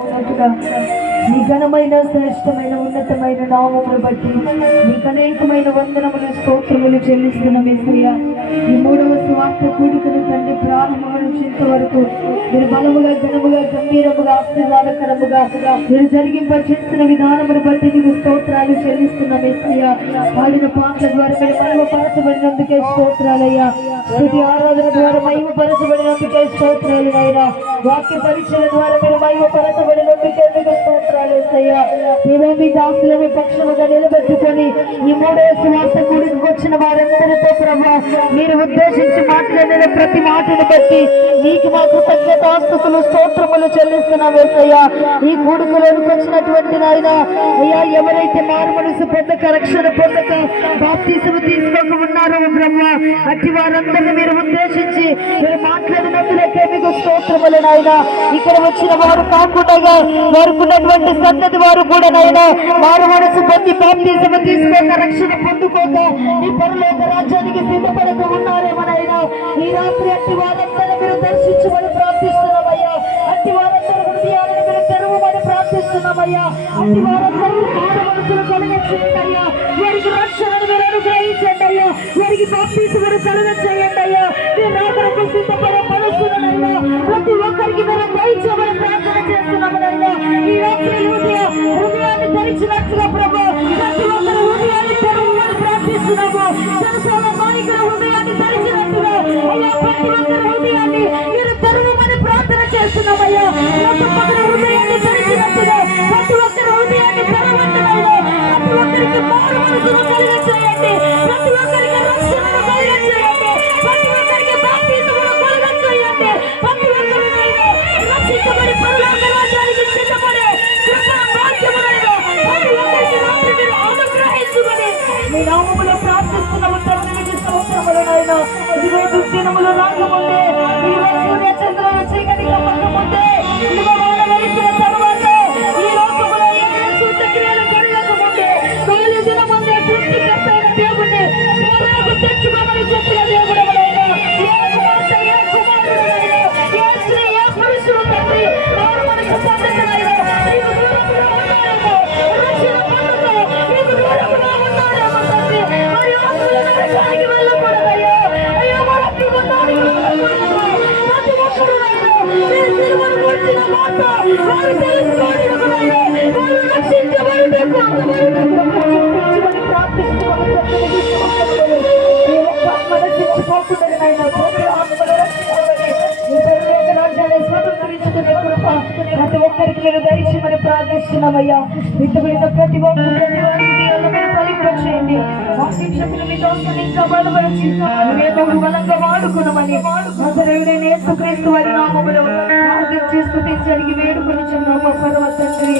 Thank you. నీ ఘనమైన శ్రేష్టమైన ఉన్నతమైన నామమును బట్టి నీకు అనేకమైన వందనములు స్తోత్రములు చెల్లిస్తున్న మిశ్రయ ఈ మూడవ స్వార్థ కూడికను తండ్రి ప్రారంభం నుంచి వరకు మీరు బలముగా ఘనముగా గంభీరముగా ఆశీర్వాదకరముగా మీరు జరిగింప చేస్తున్న విధానమును బట్టి నీకు స్తోత్రాలు చెల్లిస్తున్న మిశ్రయ పాడిన పాటల ద్వారా మీరు మహిమపరచబడినందుకే స్తోత్రాలయ్యా. స్తుతి ఆరాధన ద్వారా మహిమపరచబడినందుకే స్తోత్రాలు అయినా వాక్య పరీక్షల ద్వారా మీరు మహిమపరచబడినందుకే మీకు స్తోత్రాలు మీ దాసుల మీ పక్షముగా నిలబెట్టుకొని ఈ మూడో శ్వాస కూడికి వచ్చిన వారందరితో ప్రభా మీరు ఉద్దేశించి మాట్లాడిన ప్రతి మాటను బట్టి నీకు మా కృతజ్ఞత ఆస్తుతులు స్తోత్రములు చెల్లిస్తున్నాం వేసయ్యా ఈ కూడుకులోనికి వచ్చినటువంటి నాయన అయ్యా ఎవరైతే మారు మనసు పొందక రక్షణ పొందక బాప్తీసము తీసుకోక ఉన్నారో బ్రహ్మ అట్టి వారందరినీ మీరు ఉద్దేశించి మీరు మాట్లాడినట్లయితే మీకు స్తోత్రములు నాయన. ఇక్కడ వచ్చిన వారు కాకుండా వారుకున్నటువంటి సంతతి వారు కూడా నాయన వారు మనసు పొంది బాప్తీసము తీసుకోక రక్షణ పొందుకోక ఈ పరలోక రాజ్యానికి సిద్ధపడక ఉన్నారేమో నాయన. ఈ రాత్రి అట్టి వారందరూ మీరు దర్శించమని ప్రార్థిస్తున్నామయ్యా. అట్టి వారందరూ హృదయాలను మీరు తెరవమని ప్రార్థిస్తున్నామయ్యా. అట్టి వారందరూ మారు మనసులు కలిగించండి వారికి రక్షణను మీరు అనుగ్రహించండి అయ్యా. వారికి బాప్తీసు మీరు కలుగ చేయండి అయ్యా. మీరు నాకు సిద్ధ హృదయాన్ని ప్రభు ప్రతి ఒక్కరి హృదయాన్ని తెరవమని ప్రార్థిస్తున్నాము. జనసేన నాయకుల హృదయాన్ని తెరిచినట్టుగా అయ్యా ప్రతి ఒక్కరి హృదయాన్ని మీరు తెరవమని ప్రార్థన చేస్తున్నామయ్యా. ప్రతి ఒక్కరి హృదయాన్ని తెరిచినట్టుగా ప్రతి ఒక్కరి హృదయాన్ని తెరవండి ప్రతి ఒక్కరికి మారు మనసును కలిగ చేయండి ప్రతి ఒక్కరికి రాజ్యాన్ని స్వతంత్రించుకునే కృప ప్రతి ఒక్కరికి మీరు దయచేయమని ప్రార్థిస్తున్నామయ్యా. విత్తబడిన ప్రతి ఒక్కరు ప్రతి వారి చేయండి. ఇంకా బలంగా వాడుకున్నామని నజరేయుడైన యేసుక్రీస్తు వారి నామములో ప్రార్థించి స్తుతించి అడిగి వేడుకొని చిన్న పరమ తండ్రి